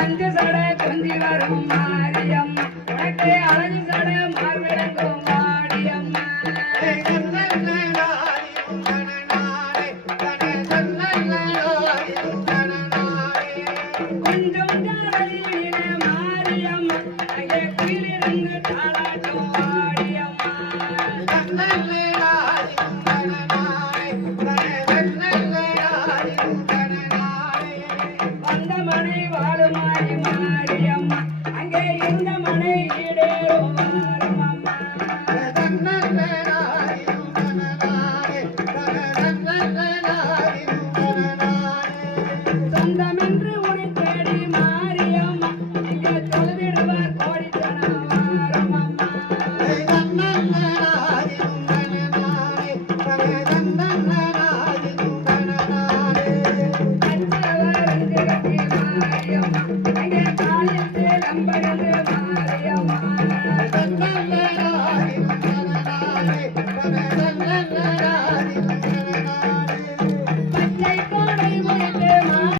அஞ்சு சட கந்தி வரும் மாரியம் வந்தமணி வாழுமாறி மாரியம்மா. அங்கே இருந்து நம்பனது